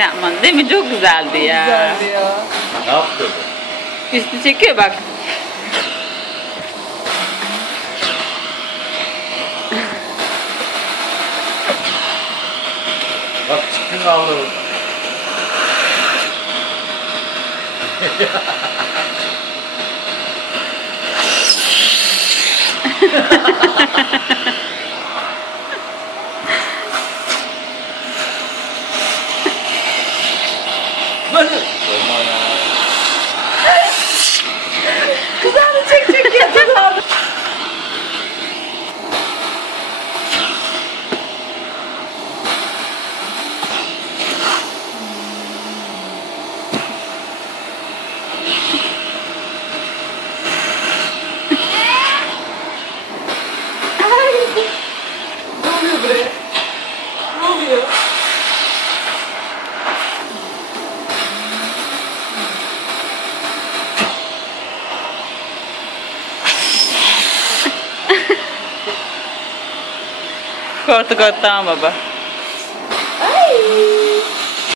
Yapmadı değil mi? Çok güzeldi ya. Güzeldi ya. Ne yaptı? Üstü çekiyor bak. Bak çıktın kaldı. Kızağını çek ya kızağını. Ne oluyor bre? Ne oluyor? Korktu tamam baba. Ay.